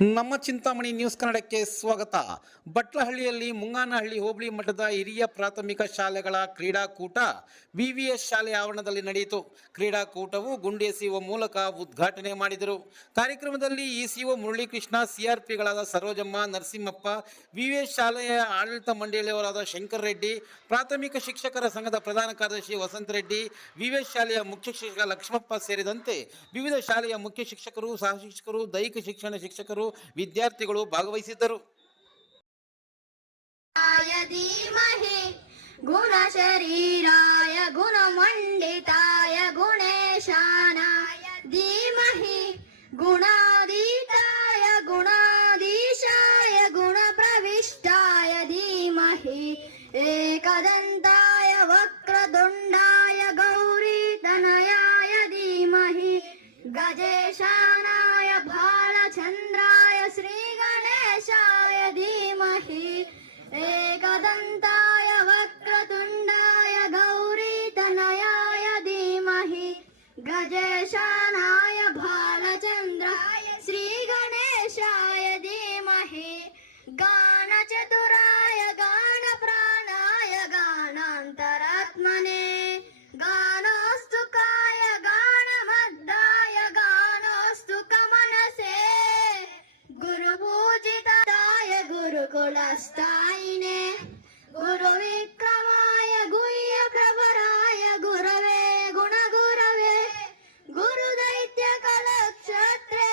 ನಮ್ಮ ಚಿಂತಾಮಣಿ ನ್ಯೂಸ್ ಕನ್ನಡಕ್ಕೆ ಸ್ವಾಗತ. ಬಟ್ಲಹಳ್ಳಿಯಲ್ಲಿ ಮುಂಗಾನಹಳ್ಳಿ ಹೋಬಳಿ ಮಟ್ಟದ ಹಿರಿಯ ಪ್ರಾಥಮಿಕ ಶಾಲೆಗಳ ಕ್ರೀಡಾಕೂಟ ವಿವಿಎಸ್ ಶಾಲೆ ಆವರಣದಲ್ಲಿ ನಡೆಯಿತು. ಕ್ರೀಡಾಕೂಟವು ಗುಂಡೆಸೆಯುವ ಮೂಲಕ ಉದ್ಘಾಟನೆ ಮಾಡಿದರು. ಕಾರ್ಯಕ್ರಮದಲ್ಲಿ ಇಸಿಒ ಮುರಳೀಕೃಷ್ಣ, ಸಿಆರ್ಪಿಗಳಾದ ಸರೋಜಮ್ಮ, ನರಸಿಂಹಪ್ಪ, ವಿವಿಎಸ್ ಶಾಲೆಯ ಆಡಳಿತ ಮಂಡಳಿಯವರಾದ ಶಂಕರ್ ರೆಡ್ಡಿ, ಪ್ರಾಥಮಿಕ ಶಿಕ್ಷಕರ ಸಂಘದ ಪ್ರಧಾನ ಕಾರ್ಯದರ್ಶಿ ವಸಂತ ರೆಡ್ಡಿ, ವಿವಿಎಸ್ ಶಾಲೆಯ ಮುಖ್ಯ ಶಿಕ್ಷಕ ಲಕ್ಷ್ಮಪ್ಪ ಸೇರಿದಂತೆ ವಿವಿಧ ಶಾಲೆಯ ಮುಖ್ಯ ಶಿಕ್ಷಕರು, ಸಹ ಶಿಕ್ಷಕರು, ದೈಹಿಕ ಶಿಕ್ಷಣ ಶಿಕ್ಷಕರು, ವಿದ್ಯಾರ್ಥಿಗಳು ಭಾಗವಹಿಸಿದ್ದರು. ಗುಣ ಶರೀರಾಯ ಗುಣಮಂಡಿತಾಯ ಗುಣೇಶಾನಾಯ ಧೀಮಹಿ ಗುಣಾದೀತಾಯ ಗುಣಾಧೀಶಾಯ ಗುಣಪ್ರವಿಷ್ಟಾಯ ಧೀಮಹಿ ಏಕದಂತಾಯ ವಕ್ರತುಂಡಾಯ ಗೌರೀತನಯಾಯ ಧೀಮಹಿ ಗಜೇಶಾನಾಯ ಭಾಲಚಂದ್ರಾಯ ಶ್ರೀಗಣೇಶಾಯ ಧೀಮಹಿ ಏಕದಂತಾಯ ವಕ್ರತುಂಡಾಯ ಗೌರೀತನಯಾಯ ಧೀಮಹಿ ಗಜೇಶಾನಾಯ ಭಾಲಚಂದ್ರಾಯ ಶ್ರೀಗಣೇಶಾಯ ಧೀಮಹಿ ಗಾನಚತುರಾಯ ಗಾನಪ್ರಾಣಾಯ ಗಾನಾಂತರಾತ್ಮನೇ ಗಾನೋಸ್ತು ಕಾಯ ಗಾನಮದ್ದಾಯ ಗಾನೋಸ್ತು ಕಮನಸೇ ಗುರುಪೂಜಿತಾಯ ಗುರುಕುಲಸ್ಥಾಯಿನೇ ಗುರು ವಿಕ್ರಮಾಯ ಗುಹ್ಯ ಪ್ರಭರಾಯ ಗುರವೇ ಗುಣಗುರವೇ ಗುರು ದೈತ್ಯ ಕಲಕ್ಷತ್ರೇ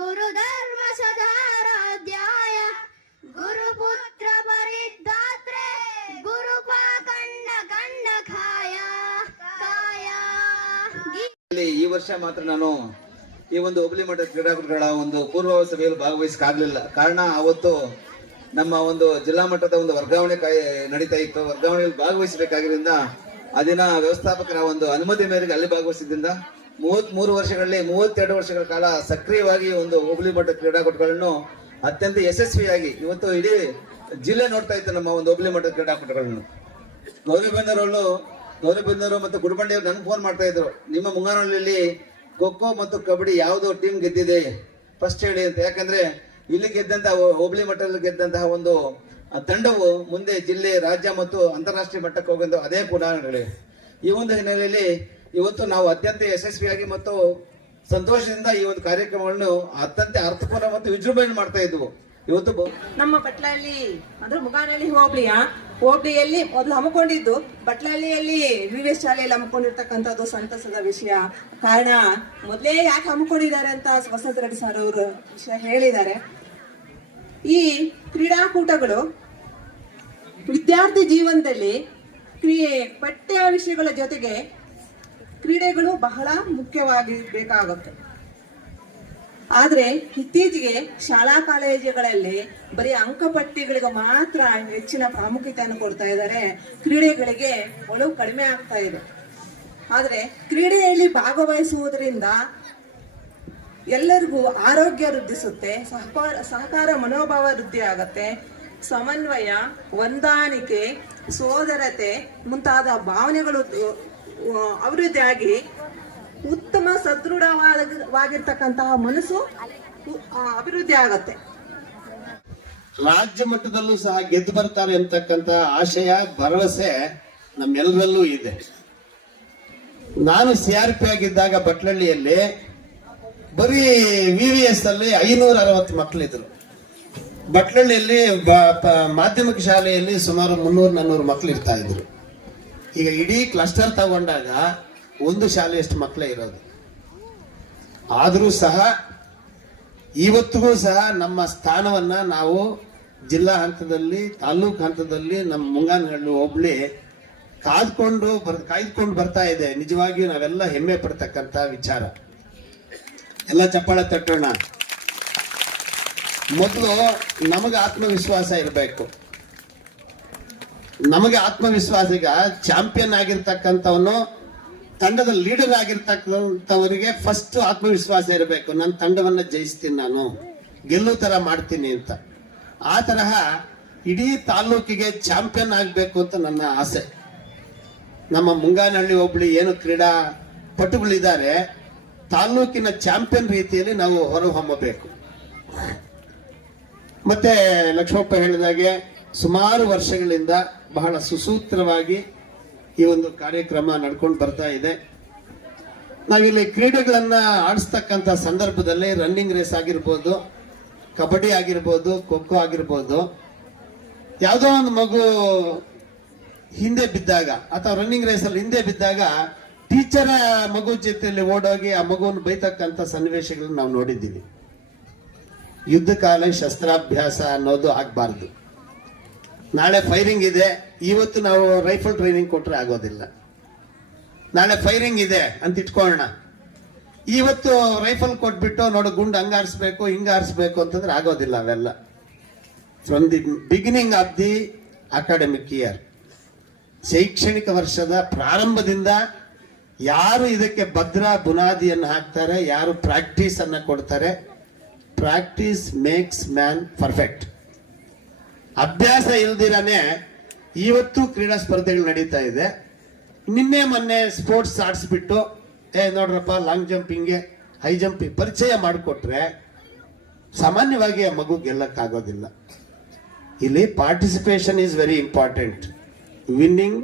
ಗುರು ಧರ್ಮ ಸದಾರಾಧ್ಯಾಯ ಗುರುಪುತ್ರ ಪರಿದಾತ್ರೆ ಗುರುಪಾಕಂಡ ಕಂಡಕಾಯ ಕಾಯ. ಈ ವರ್ಷ ಮಾತ್ರ ನಾನು ಈ ಒಂದು ಹೋಬಳಿ ಮಟ್ಟದ ಕ್ರೀಡಾಕೂಟಗಳ ಒಂದು ಪೂರ್ವ ಸಭೆಯಲ್ಲಿ ಭಾಗವಹಿಸಕ್ಕಾಗಲಿಲ್ಲ. ಕಾರಣ ಅವತ್ತು ನಮ್ಮ ಒಂದು ಜಿಲ್ಲಾ ಮಟ್ಟದ ಒಂದು ವರ್ಗಾವಣೆ ನಡೀತಾ ಇತ್ತು. ವರ್ಗಾವಣೆಯಲ್ಲಿ ಭಾಗವಹಿಸಬೇಕಾಗಿದ್ದರಿಂದ ಅದಿನ ವ್ಯವಸ್ಥಾಪಕರ ಒಂದು ಅನುಮತಿ ಮೇರೆಗೆ ಅಲ್ಲಿ ಭಾಗವಹಿಸಿದ್ರಿಂದ 33 ವರ್ಷಗಳಲ್ಲಿ 32 ವರ್ಷಗಳ ಕಾಲ ಸಕ್ರಿಯವಾಗಿ ಒಂದು ಹೋಬಳಿ ಮಟ್ಟದ ಕ್ರೀಡಾಕೂಟಗಳನ್ನು ಅತ್ಯಂತ ಯಶಸ್ವಿಯಾಗಿ ಇವತ್ತು ಇಡೀ ಜಿಲ್ಲೆ ನೋಡ್ತಾ ಇತ್ತು. ನಮ್ಮ ಒಂದು ಹೋಬಳಿ ಮಟ್ಟದ ಕ್ರೀಡಾಕೂಟಗಳನ್ನು ಗೌರಿಬಿದನೂರು ಮತ್ತು ಗುಡಿಬಂಡೆಯವರು ನನಗೆ ಫೋನ್ ಮಾಡ್ತಾ ಇದ್ರು, ನಿಮ್ಮ ಮುಂಗಾನಹಳ್ಳಿಯಲ್ಲಿ ಖೋ ಖೋ ಮತ್ತು ಕಬಡ್ಡಿ ಯಾವ್ದೋ ಟೀಮ್ ಗೆದ್ದಿದೆ ಫಸ್ಟ್ ಹೇಳಿ ಅಂತ. ಯಾಕಂದ್ರೆ ಇಲ್ಲಿ ಗೆದ್ದಂತಹ ಹೋಬಳಿ ಮಟ್ಟದಲ್ಲಿ ಗೆದ್ದಂತಹ ಒಂದು ತಂಡವು ಮುಂದೆ ಜಿಲ್ಲೆ, ರಾಜ್ಯ ಮತ್ತು ಅಂತಾರಾಷ್ಟ್ರೀಯ ಮಟ್ಟಕ್ಕೆ ಹೋಗುವಂತ ಅದೇ ಉದಾಹರಣೆಗಳಿವೆ. ಈ ಒಂದು ಹಿನ್ನೆಲೆಯಲ್ಲಿ ಇವತ್ತು ನಾವು ಅತ್ಯಂತ ಯಶಸ್ವಿಯಾಗಿ ಮತ್ತು ಸಂತೋಷದಿಂದ ಈ ಒಂದು ಕಾರ್ಯಕ್ರಮಗಳನ್ನು ಅತ್ಯಂತ ಅರ್ಥಪೂರ್ಣ ಮತ್ತು ವಿಜೃಂಭಣೆ ಮಾಡ್ತಾ ಇದ್ವು. ಇವತ್ತು ನಮ್ಮ ಬಟ್ಲಹಳ್ಳಿ ಅಂದ್ರೆ ಮುಂಗಾನಹಳ್ಳಿ ಹೋಬಳಿಯಲ್ಲಿ ಮೊದಲು ಹಮ್ಮಿಕೊಂಡಿದ್ದು, ಬಟ್ಲಹಳ್ಳಿಯಲ್ಲಿ ವಿವಿಎಸ್ ಶಾಲೆಯಲ್ಲಿ ಹಮ್ಮಿಕೊಂಡಿರ್ತಕ್ಕಂಥದ್ದು ಸಂತಸದ ವಿಷಯ. ಕಾರಣ ಮೊದಲೇ ಯಾಕೆ ಹಮ್ಮಿಕೊಂಡಿದ್ದಾರೆ ಅಂತ ವಸಂತ ರೆಡ್ಡಿ ಸರ್ ಅವರು ವಿಷಯ ಹೇಳಿದ್ದಾರೆ. ಈ ಕ್ರೀಡಾಕೂಟಗಳು ವಿದ್ಯಾರ್ಥಿ ಜೀವನದಲ್ಲಿ ಪಠ್ಯ ವಿಷಯಗಳ ಜೊತೆಗೆ ಕ್ರೀಡೆಗಳು ಬಹಳ ಮುಖ್ಯವಾಗಿ ಬೇಕಾಗುತ್ತೆ. ಆದ್ರೆ ಇತ್ತೀಚೆಗೆ ಶಾಲಾ ಕಾಲೇಜುಗಳಲ್ಲಿ ಬರೀ ಅಂಕಪಟ್ಟಿಗಳಿಗೆ ಮಾತ್ರ ಹೆಚ್ಚಿನ ಪ್ರಾಮುಖ್ಯತೆಯನ್ನು ಕೊಡ್ತಾ ಇದ್ದಾರೆ, ಕ್ರೀಡೆಗಳಿಗೆ ಒಲವು ಕಡಿಮೆ ಆಗ್ತಾ ಇದೆ. ಆದ್ರೆ ಕ್ರೀಡೆಯಲ್ಲಿ ಭಾಗವಹಿಸುವುದರಿಂದ ಎಲ್ಲರಿಗೂ ಆರೋಗ್ಯ ವೃದ್ಧಿಸುತ್ತೆ, ಸಹಕಾರ ಮನೋಭಾವ ವೃದ್ಧಿ ಆಗತ್ತೆ, ಸಮನ್ವಯ, ಹೊಂದಾಣಿಕೆ, ಸೋದರತೆ ಮುಂತಾದ ಭಾವನೆಗಳು ಅಭಿವೃದ್ಧಿಯಾಗಿ ಉತ್ತಮ ಸದೃಢವಾಗಿರ್ತಕ್ಕಂತಹ ಮನಸ್ಸು ಅಭಿವೃದ್ಧಿ ಆಗತ್ತೆ. ರಾಜ್ಯ ಮಟ್ಟದಲ್ಲೂ ಸಹ ಗೆದ್ದು ಬರ್ತಾರೆ ಅಂತಕ್ಕಂತ ಆಶಯ, ಭರವಸೆ ನಮ್ಮೆಲ್ಲರಲ್ಲೂ ಇದೆ. ನಾನು ಸಿಆರ್ಪಿ ಆಗಿದ್ದಾಗ ಬಟ್ಲಹಳ್ಳಿಯಲ್ಲಿ ಬರೀ ವಿವಿಎಸ್ ಅಲ್ಲಿ 560 ಮಕ್ಕಳಿದ್ರು. ಬಟ್ಲಹಳ್ಳಿಯಲ್ಲಿ ಮಾಧ್ಯಮಿಕ ಶಾಲೆಯಲ್ಲಿ ಸುಮಾರು 300-400 ಮಕ್ಕಳು ಇರ್ತಾ ಇದ್ರು. ಈಗ ಇಡೀ ಕ್ಲಸ್ಟರ್ ತಗೊಂಡಾಗ ಒಂದು ಶಾಲೆಯಷ್ಟು ಮಕ್ಕಳೇ ಇರೋದು. ಆದರೂ ಸಹ ಇವತ್ತಿಗೂ ಸಹ ನಮ್ಮ ಸ್ಥಾನವನ್ನ ನಾವು ಜಿಲ್ಲಾ ಹಂತದಲ್ಲಿ, ತಾಲೂಕು ಹಂತದಲ್ಲಿ ನಮ್ಮ ಮುಂಗಾನಹಳ್ಳಿ ಹೋಬಳಿ ಕಾಯ್ದುಕೊಂಡು ಬರ್ತಾ ಇದೆ. ನಿಜವಾಗಿಯೂ ನಾವೆಲ್ಲ ಹೆಮ್ಮೆ ಪಡ್ತಕ್ಕಂತ ವಿಚಾರ. ಎಲ್ಲ ಚಪ್ಪಾಳೆ ತಟ್ಟೋಣ. ಮೊದಲು ನಮಗೆ ಆತ್ಮವಿಶ್ವಾಸ ಇರಬೇಕು. ನಮಗೆ ಆತ್ಮವಿಶ್ವಾಸ, ಈಗ ಚಾಂಪಿಯನ್ ಆಗಿರ್ತಕ್ಕಂಥವನು, ತಂಡದ ಲೀಡರ್ ಆಗಿರ್ತಕ್ಕಂಥವರಿಗೆ ಫಸ್ಟ್ ಆತ್ಮವಿಶ್ವಾಸ ಇರಬೇಕು. ನನ್ನ ತಂಡವನ್ನ ಜಯಿಸ್ತೀನಿ, ನಾನು ಗೆಲ್ಲೋ ತರ ಮಾಡ್ತೀನಿ ಅಂತ. ಆ ತರಹ ಇಡೀ ತಾಲೂಕಿಗೆ ಚಾಂಪಿಯನ್ ಆಗಬೇಕು ಅಂತ ನನ್ನ ಆಸೆ. ನಮ್ಮ ಮುಂಗಾನಹಳ್ಳಿ ಹೋಬಳಿ ಏನು ಕ್ರೀಡಾ ಪಟುಗಳಿದ್ದಾರೆ, ತಾಲೂಕಿನ ಚಾಂಪಿಯನ್ ರೀತಿಯಲ್ಲಿ ನಾವು ಹೊರಹೊಮ್ಮಬೇಕು. ಮತ್ತೆ ಲಕ್ಷ್ಮಪ್ಪ ಹೇಳಿದಾಗೆ ಸುಮಾರು ವರ್ಷಗಳಿಂದ ಬಹಳ ಸುಸೂತ್ರವಾಗಿ ಈ ಒಂದು ಕಾರ್ಯಕ್ರಮ ನಡ್ಕೊಂಡು ಬರ್ತಾ ಇದೆ. ನಾವಿಲ್ಲಿ ಕ್ರೀಡೆಗಳನ್ನ ಆಡಿಸ್ತಕ್ಕಂಥ ಸಂದರ್ಭದಲ್ಲಿ ರನ್ನಿಂಗ್ ರೇಸ್ ಆಗಿರ್ಬೋದು, ಕಬಡ್ಡಿ ಆಗಿರ್ಬೋದು, ಖೋ ಖೋ ಆಗಿರ್ಬೋದು, ಯಾವುದೋ ಒಂದು ಮಗು ಹಿಂದೆ ಬಿದ್ದಾಗ ಅಥವಾ ರನ್ನಿಂಗ್ ರೇಸಲ್ಲಿ ಹಿಂದೆ ಬಿದ್ದಾಗ ಟೀಚರ್ ಮಗು ಜೊತೆಯಲ್ಲಿ ಓಡೋಗಿ ಆ ಮಗುವನ್ನು ಬೈತಕ್ಕಂಥ ಸನ್ನಿವೇಶಗಳನ್ನು ನಾವು ನೋಡಿದ್ದೀವಿ. ಯುದ್ಧ ಕಾಲ ಶಸ್ತ್ರಾಭ್ಯಾಸ ಅನ್ನೋದು ಆಗಬಾರ್ದು. ನಾಳೆ ಫೈರಿಂಗ್ ಇದೆ, ಇವತ್ತು ನಾವು ರೈಫಲ್ ಟ್ರೈನಿಂಗ್ ಕೊಟ್ಟರೆ ಆಗೋದಿಲ್ಲ. ನಾಳೆ ಫೈರಿಂಗ್ ಇದೆ ಅಂತ ಇಟ್ಕೊಳ್ಳೋಣ, ಇವತ್ತು ರೈಫಲ್ ಕೊಟ್ಬಿಟ್ಟು ನೋಡು ಗುಂಡು ಹಂಗ ಆರಿಸ್ಬೇಕು ಹಿಂಗ ಆರಿಸ್ಬೇಕು ಅಂತಂದ್ರೆ ಆಗೋದಿಲ್ಲ. ಅವೆಲ್ಲ from the beginning of the academic year, ಶೈಕ್ಷಣಿಕ ವರ್ಷದ ಪ್ರಾರಂಭದಿಂದ ಯಾರು ಇದಕ್ಕೆ ಭದ್ರ ಬುನಾದಿಯನ್ನು ಹಾಕ್ತಾರೆ, ಯಾರು ಪ್ರಾಕ್ಟೀಸ್ ಅನ್ನ ಕೊಡ್ತಾರೆ, ಪ್ರಾಕ್ಟೀಸ್ ಮೇಕ್ಸ್ ಮ್ಯಾನ್ ಪರ್ಫೆಕ್ಟ್. ಅಭ್ಯಾಸ ಇಲ್ದಿರಾನೆ ಇವತ್ತು ಕ್ರೀಡಾ ಸ್ಪರ್ಧೆಗಳು ನಡೀತಾ ಇದೆ. ನಿನ್ನೆ ಮೊನ್ನೆ ಸ್ಪೋರ್ಟ್ಸ್ ಆಡಿಸ್ಬಿಟ್ಟು ನೋಡ್ರಪ್ಪ ಲಾಂಗ್ ಜಂಪಿಂಗ್ಗೆ ಹೈ ಜಂಪಿಂಗ್ ಪರಿಚಯ ಮಾಡಿಕೊಟ್ರೆ ಸಾಮಾನ್ಯವಾಗಿ ಆ ಮಗು ಗೆಲ್ಲಕ್ಕಾಗೋದಿಲ್ಲ. ಇಲ್ಲಿ participation is very important. Winning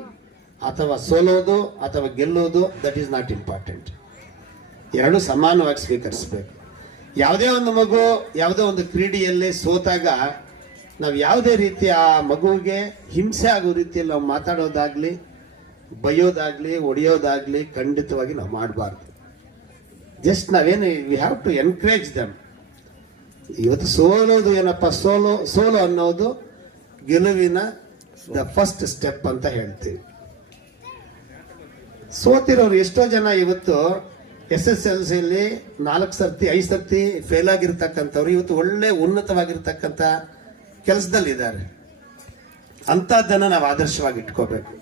ಅಥವಾ ಸೋಲೋದು ಅಥವಾ ಗೆಲ್ಲೋದು ದಟ್ ಈಸ್ ನಾಟ್ ಇಂಪಾರ್ಟೆಂಟ್. ಎರಡು ಸಮಾನವಾಗಿ ಸ್ವೀಕರಿಸಬೇಕು. ಯಾವುದೇ ಒಂದು ಮಗು ಯಾವುದೋ ಒಂದು ಕ್ರೀಡೆಯಲ್ಲಿ ಸೋತಾಗ ನಾವು ಯಾವುದೇ ರೀತಿ ಆ ಮಗುವಿಗೆ ಹಿಂಸೆ ಆಗೋ ರೀತಿಯಲ್ಲಿ ನಾವು ಮಾತಾಡೋದಾಗ್ಲಿ, ಬೈಯೋದಾಗ್ಲಿ, ಹೊಡೆಯೋದಾಗ್ಲಿ ಖಂಡಿತವಾಗಿ ನಾವು ಮಾಡಬಾರ್ದು. ಜಸ್ಟ್ ನಾವೇನು ವಿ ಹ್ಯಾವ್ ಟು ಎನ್ಕರೇಜ್ ದಮ್. ಇವತ್ತು ಸೋಲೋದು ಏನಪ್ಪ, ಸೋಲು ಅನ್ನೋದು ಗೆಲುವಿನ ದ ಫಸ್ಟ್ ಸ್ಟೆಪ್ ಅಂತ ಹೇಳ್ತೀವಿ. ಸೋತಿರೋರು ಎಷ್ಟೋ ಜನ ಇವತ್ತು SSLCಯಲ್ಲಿ 4 ಸರ್ತಿ 5 ಸರ್ತಿ ಫೇಲ್ ಆಗಿರ್ತಕ್ಕಂಥವ್ರು ಇವತ್ತು ಒಳ್ಳೆ ಉನ್ನತವಾಗಿರ್ತಕ್ಕಂಥ ಕೆಲಸದಲ್ಲಿದ್ದಾರೆ. ಅಂಥದ್ದನ್ನು ನಾವು ಆದರ್ಶವಾಗಿ ಇಟ್ಕೋಬೇಕು.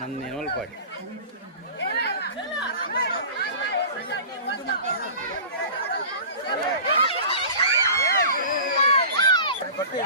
ನನ್ನ ಎನ್ವಲ್ ಪಾಟ್ ಬಟ್ಟೆ